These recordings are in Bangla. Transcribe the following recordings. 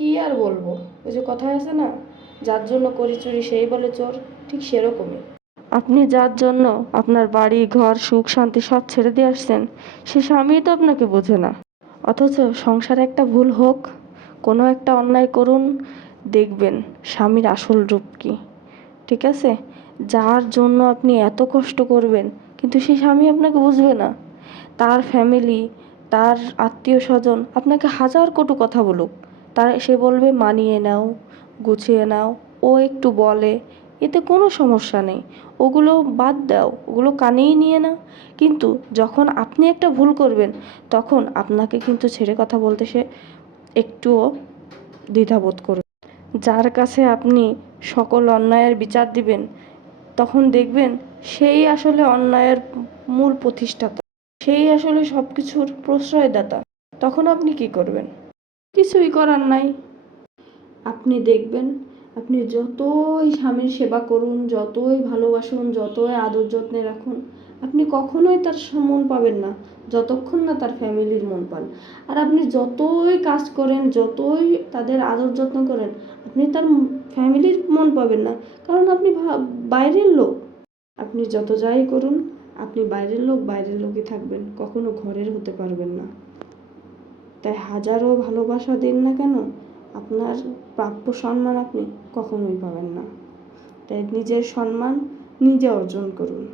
কি আর বলবো, ওই যে কথায় আছে না, যার জন্য করি চুরি সেই বলে চোর, ঠিক সেরকমই। আপনি যার জন্য আপনার বাড়ি ঘর সুখ শান্তি সব ছেড়ে দিয়ে আসছেন, সে স্বামীই তো আপনাকে বোঝে না। অথচ সংসারে একটা ভুল হোক, কোনো একটা অন্যায় করুন, দেখবেন স্বামীর আসল রূপ কী। ঠিক আছে? যার জন্য আপনি এত কষ্ট করবেন, কিন্তু সেই স্বামী আপনাকে বুঝবে না। তার ফ্যামিলি, তার আত্মীয় স্বজন আপনাকে হাজার কটু কথা বলুক, সে বলবে মানিয়ে নাও, গুছিয়ে নাও, ও একটু বলে, এতে কোনো সমস্যা নেই, ওগুলো বাদ দাও, ওগুলো কানেই নিয়ে নাও। কিন্তু যখন আপনি একটা ভুল করবেন, তখন আপনাকে কিন্তু ছেড়ে কথা বলতে সে একটুও দ্বিধাবোধ করবে। যার কাছে আপনি সকল অন্যায়ের বিচার দিবেন, তখন দেখবেন সেই আসলে অন্যায়ের মূল প্রতিষ্ঠাতা, সেই আসলে সব কিছুর প্রশ্রয়দাতা। তখন আপনি কি করবেন? কিছুই করার নাই। আপনি দেখবেন, আপনি যতই স্বামীর সেবা করুন, যতই ভালোবাসুন, যতই আদর যত্নে রাখুন, আপনি কখনোই তার মন পাবেন না যতক্ষণ না তার ফ্যামিলির মন পান। আর আপনি যতই কাজ করেন, যতই তাদের আদর যত্ন করেন, আপনি তার ফ্যামিলির মন পাবেন না, কারণ আপনি বাইরের লোক। আপনি যত যাই করুন, আপনি বাইরের লোক, বাইরের লোকই থাকবেন, কখনো ঘরের হতে পারবেন না। তাই হাজারো ভালোবাসা দিন না কেন, আপনার প্রাপ্য সম্মান আপনি কখনোই পাবেন না। তাই নিজের সম্মান নিজে অর্জন করুন।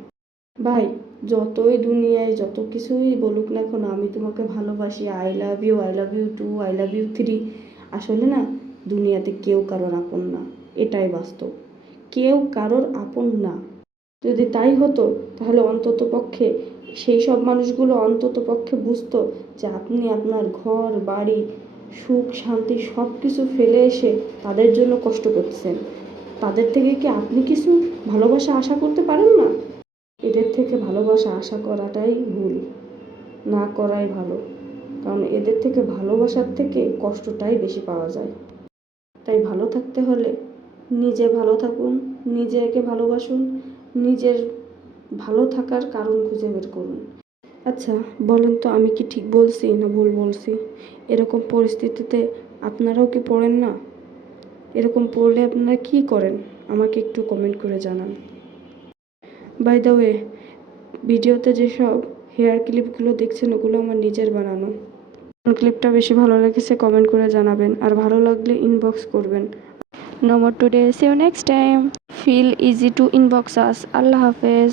ভাই, যতই দুনিয়ায় যত কিছুই বলুক না কেন, আমি তোমাকে ভালোবাসি, I love you, I love you too, I love you three, আসলে না, দুনিয়াতে কেউ কারোর আপন না, এটাই বাস্তব। কেউ কারোর আপন না। যদি তাই হতো, তাহলে অন্তত পক্ষে সেই সব মানুষগুলো অন্তত পক্ষে বুঝতো যে আপনি আপনার ঘর বাড়ি সুখ শান্তি সব কিছু ফেলে এসে তাদের জন্য কষ্ট করছেন। তাদের থেকে কি আপনি কিছু ভালোবাসা আশা করতে পারেন না? এদের থেকে ভালোবাসা আশা করাটাই ভুল, না করাই ভালো। কারণ এদের থেকে ভালোবাসার থেকে কষ্টটাই বেশি পাওয়া যায়। তাই ভালো থাকতে হলে নিজে ভালো থাকুন, নিজেকে ভালোবাসুন, নিজের ভালো থাকার কারণ খুঁজে বের করুন। আচ্ছা বলেন তো, আমি কি ঠিক বলছি না ভুল বলছি? এরকম পরিস্থিতিতে আপনারাও কি পড়েন না? এরকম পড়লে আপনারা কি করেন? আমাকে একটু কমেন্ট করে জানান। বাই দ্য ওয়ে, ভিডিওতে যেসব হেয়ার ক্লিপগুলো দেখছেন, ওগুলো আমার নিজের বানানো। কোন ক্লিপটা বেশি ভালো লেগেছে কমেন্ট করে জানাবেন, আর ভালো লাগলে ইনবক্স করবেন। No more today. See you next time. Feel easy to inbox us. Allah Hafiz.